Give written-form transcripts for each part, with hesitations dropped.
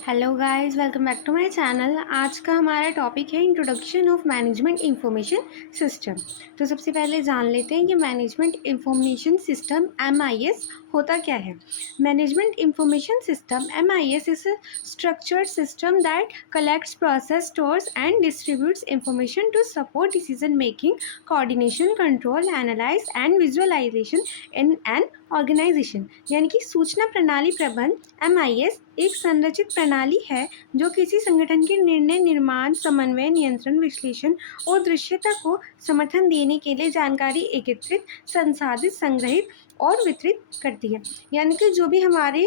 Hello guys, welcome back to my channel. आज का हमारा टॉपिक है introduction of management information system. तो सबसे पहले जान लेते हैं कि मैनेजमेंट इंफॉर्मेशन सिस्टम एमआईएस होता क्या है। Management information system MIS is a structured system that collects, process, stores and distributes information to support decision making, coordination, control, analyse and visualisation in an organisation. यानी कि सूचना प्रणाली प्रबंध MIS एक संरचित प्रणाली है जो किसी संगठन के निर्णय, निर्माण, समन्वय, नियंत्रण, विश्लेषण और दृश्यता को समर्थन देने के लिए जानकारी एकत्रित, संसाधित, संग्रहित और वितरित करती है। यानी कि जो भी हमारे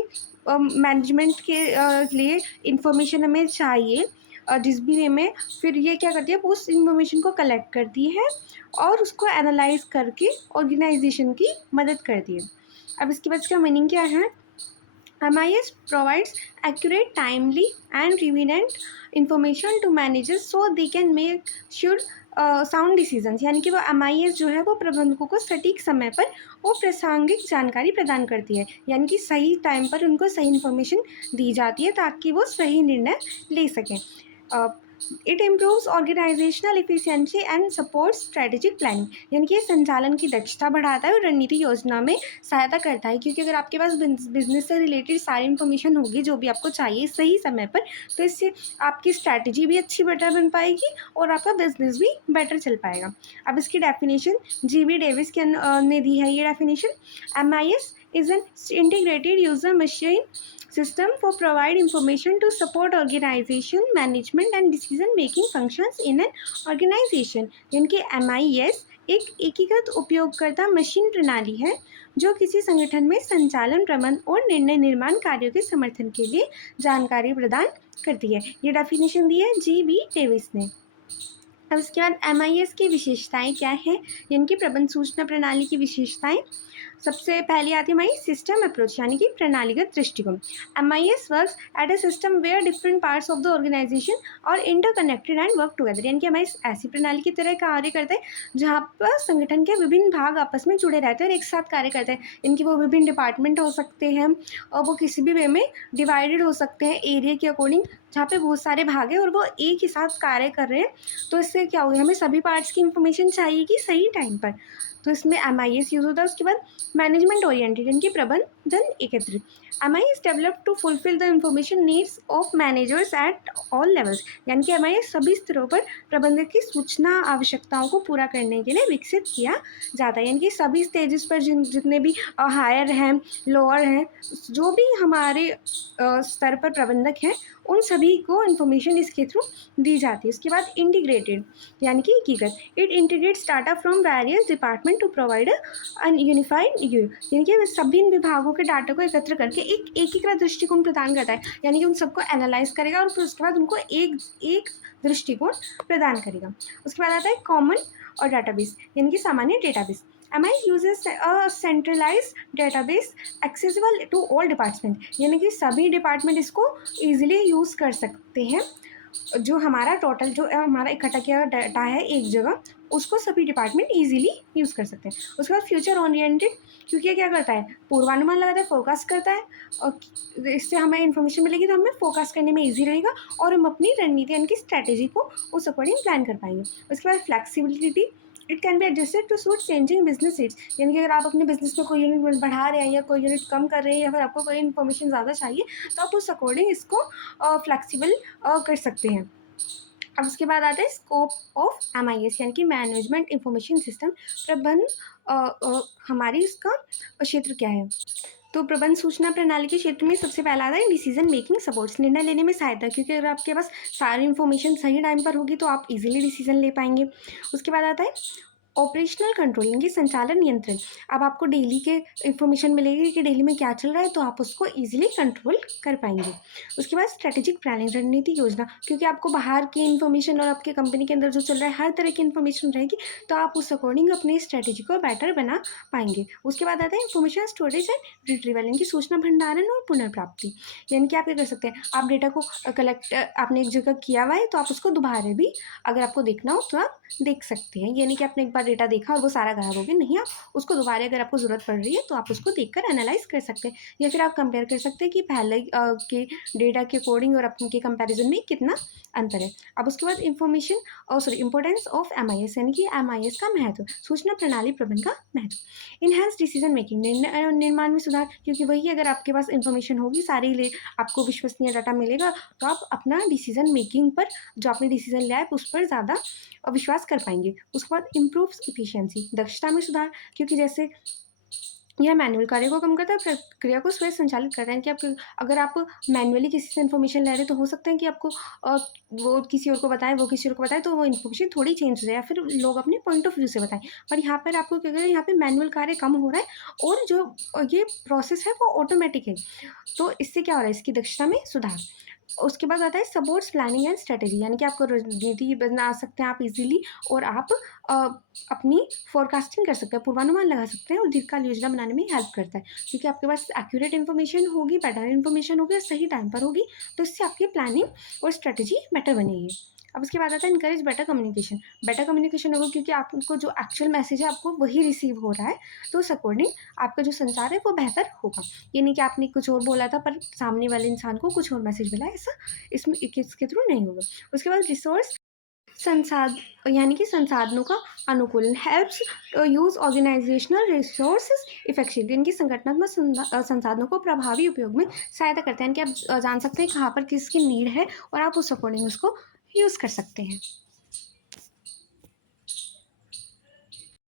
मैनेजमेंट के लिए इंफॉर्मेशन हमें चाहिए, जिस भी वे में, फिर ये क्या करती है, उस इंफॉर्मेशन को कलेक्ट करती है और उसको एनालाइज करके ऑर्गेनाइजेशन की मदद करती है। अब इसके बाद इसका मीनिंग क्या है। MIS provides accurate, timely, and relevant information to managers so they can make sure sound decisions. यानी कि वो MIS जो है वो प्रबंधकों को सटीक समय पर और प्रासंगिक जानकारी प्रदान करती है। यानी कि सही टाइम पर उनको सही इन्फॉर्मेशन दी जाती है ताकि वो सही निर्णय ले सकें। It improves organisational efficiency and support strategic planning. यानी कि संचालन की दक्षता बढ़ाता है और रणनीति योजना में सहायता करता है, क्योंकि अगर आपके पास बिजनेस से रिलेटेड सारी इन्फॉर्मेशन होगी जो भी आपको चाहिए सही समय पर, तो इससे आपकी स्ट्रैटेजी भी अच्छी बेटर बन पाएगी और आपका बिजनेस भी बेटर चल पाएगा। अब इसकी डेफिनेशन GB डेविस के ने दी है। ये definition, MIS is an integrated user machine system for provide information to support organization management and decision making functions in an organization। यानी कि MIS एक एकीकृत उपयोगकर्ता मशीन प्रणाली है जो किसी संगठन में संचालन, प्रबंधन और निर्णय निर्माण कार्यों के समर्थन के लिए जानकारी प्रदान करती है। ये डेफिनेशन दी है GB डेविस ने। अब इसके बाद MIS की विशेषताएं क्या है, यानी कि प्रबंध सूचना प्रणाली की विशेषताएं। सबसे पहले आती है हमारी सिस्टम अप्रोच, यानी कि प्रणालीगत दृष्टिकोण। MIS works at a system where different parts of the organisation और इंटरकनेक्टेड एंड वर्क टुगेदर। यानी कि MIS ऐसी प्रणाली की तरह कार्य करता है जहाँ पर संगठन के विभिन्न भाग आपस में जुड़े रहते हैं और एक साथ कार्य करते हैं। इनकी वो विभिन्न डिपार्टमेंट हो सकते हैं और वो किसी भी वे में डिवाइडेड हो सकते हैं एरिया के अकॉर्डिंग, जहाँ पे बहुत सारे भाग हैं और वो एक ही साथ कार्य कर रहे हैं। तो इससे क्या होगा, हमें सभी पार्ट्स की इंफॉर्मेशन चाहिए कि सही टाइम पर, तो इसमें MIS यूज होता है। उसके बाद मैनेजमेंट ओरिएंटेड, यानी कि प्रबंधन एकत्रित। MIS develop to fulfil the information needs of managers at all levels. यानी कि MIS सभी स्तरों पर प्रबंधक की सूचना आवश्यकताओं को पूरा करने के लिए विकसित किया जाता है। यानी कि सभी स्टेजेस पर जितने भी हायर हैं, लोअर हैं, जो भी हमारे स्तर पर प्रबंधक हैं, उन सभी को इन्फॉर्मेशन इसके थ्रू दी जाती है। उसके बाद इंटीग्रेटेड, यानी कि एकीकृत। It integrates data from various department to provide an unified view. यानी कि सभी विभागों के डाटा को एकत्र करके एक एकीकृत दृष्टिकोण प्रदान करता है। यानी कि उन सबको एनालाइज करेगा और फिर उसके बाद उनको एक दृष्टिकोण प्रदान करेगा। उसके बाद आता है कॉमन और डाटाबेस, यानी कि सामान्य database. MIS uses a centralized database accessible to all department। यानी कि सभी डिपार्टमेंट इसको ईजिली यूज़ कर सकते हैं। जो हमारा टोटल जो हमारा इकट्ठा किया डाटा है एक जगह, उसको सभी डिपार्टमेंट इजीली यूज़ कर सकते हैं। उसके बाद फ्यूचर ओरिएंटेड, क्योंकि ये क्या करता है, पूर्वानुमान लगाता है, फोकस करता है और इससे हमें इन्फॉर्मेशन मिलेगी तो हमें फोकस करने में ईजी रहेगा और हम अपनी रणनीति यानी कि स्ट्रैटेजी को उस अकॉर्डिंग प्लान कर पाएंगे। उसके बाद flexibility, it can be adjusted to suit changing business needs. यानी कि अगर आप अपने बिजनेस में कोई यूनिट बढ़ा रहे हैं या कोई यूनिट कम कर रहे हैं या फिर आपको कोई इन्फॉर्मेशन ज़्यादा चाहिए, तो आप उस अकॉर्डिंग इसको फ्लैक्सीबल कर सकते हैं। अब उसके बाद आता है स्कोप ऑफ MIS, यानी कि मैनेजमेंट इंफॉर्मेशन सिस्टम प्रबंध। हमारी इसका क्षेत्र क्या है, तो प्रबंध सूचना प्रणाली के क्षेत्र में सबसे पहला आता है डिसीजन मेकिंग सपोर्ट्स, निर्णय लेने में सहायता, क्योंकि अगर आपके पास सारी इन्फॉर्मेशन सही टाइम पर होगी तो आप इजीली डिसीजन ले पाएंगे। उसके बाद आता है ऑपरेशनल कंट्रोल, यानी कि संचालन नियंत्रण। अब आपको डेली के इन्फॉर्मेशन मिलेगी कि डेली में क्या चल रहा है, तो आप उसको इजीली कंट्रोल कर पाएंगे। उसके बाद स्ट्रेटेजिक प्लानिंग, रणनीति योजना, क्योंकि आपको बाहर की इन्फॉर्मेशन और आपके कंपनी के अंदर जो चल रहा है हर तरह की इन्फॉर्मेशन रहेगी, तो आप उस अकॉर्डिंग अपनी स्ट्रेटेजी को बेटर बना पाएंगे। उसके बाद आता है इन्फॉर्मेशन स्टोरेज एंड रिट्रीवल, यानी कि सूचना भंडारण और पुनर्प्राप्ति। यानी कि आप क्या कर सकते हैं, आप डेटा को कलेक्ट आपने एक जगह किया हुआ है तो आप उसको दोबारा भी अगर आपको देखना हो तो आप देख सकते हैं। यानी कि आपने एक बार बार डेटा देखा और वो सारा गायब हो गया, नहीं, आप उसको दोबारा अगर आपको ज़रूरत पड़ रही है तो आप उसको देखकर एनालाइज़ कर सकते हैं, या फिर आप कंपेयर कर सकते हैं कि पहले के डेटा के अकॉर्डिंग और अब के कंपैरिजन में कितना अंतर है। अब उसके बाद information sorry importance of MIS, यानी कि एमआईएस का महत्व, सूचना प्रणाली प्रबंधन का महत्व। इनहैंस डिसीजन मेकिंग, निर्माण में सुधार, क्योंकि वही अगर आपके पास इन्फॉर्मेशन होगी सारी ले आपको विश्वसनीय डाटा मिलेगा, तो आप अपना डिसीजन मेकिंग पर, जो आपने डिसीजन लिया है उस पर ज़्यादा विश्वास कर पाएंगे। उसके बाद इम्प्रूव्स इफिशियंसी, दक्षता में सुधार, क्योंकि जैसे यह मैनुअल कार्य को कम करता है, प्रक्रिया को स्वयं संचालित करता है कि आप अगर आप मैनुअली किसी से इन्फॉर्मेशन ले रहे हैं तो हो सकता है कि आपको वो किसी और को बताएं, वो किसी और को बताए, तो वो इन्फॉर्मेशन थोड़ी चेंज हो जाए या फिर लोग अपने पॉइंट ऑफ व्यू से बताएं। पर यहाँ पर आपको क्या करें, यहाँ पे मैनुअल कार्य कम हो रहा है और जो ये प्रोसेस है वो ऑटोमेटिक है, तो इससे क्या हो रहा है, इसकी दक्षता में सुधार। उसके बाद आता है सपोर्ट्स प्लानिंग एंड स्ट्रेटेजी, यानी कि आपको रणनीति बना सकते हैं आप इजीली, और आप अ, अपनी फोरकास्टिंग कर सकते हैं, पूर्वानुमान लगा सकते हैं, और दीर्घकाल योजना बनाने में हेल्प करता है, क्योंकि आपके पास एक्यूरेट इन्फॉर्मेशन होगी, बेटर इन्फॉर्मेशन होगी और सही टाइम पर होगी, तो इससे आपकी प्लानिंग और स्ट्रेटेजी बेटर बनेगी। अब उसके बाद आता है encourage better communication. Better communication होगा क्योंकि आपको जो एक्चुअल मैसेज है आपको वही रिसीव हो रहा है, तो उस अकॉर्डिंग आपका जो संचार है वो बेहतर होगा। ये नहीं कि आपने कुछ और बोला था पर सामने वाले इंसान को कुछ और मैसेज मिला, ऐसा इसमें इसके थ्रू नहीं होगा। उसके बाद रिसोर्स संसाध यानी कि संसाधनों का अनुकूलन, helps use organisational resources effective, यानी कि संगठनात्मक संसाधनों को प्रभावी उपयोग में सहायता करते हैं, यानी कि आप जान सकते हैं कहाँ पर किसकी नीड है और आप उस अकॉर्डिंग उसको यूज़ कर सकते हैं।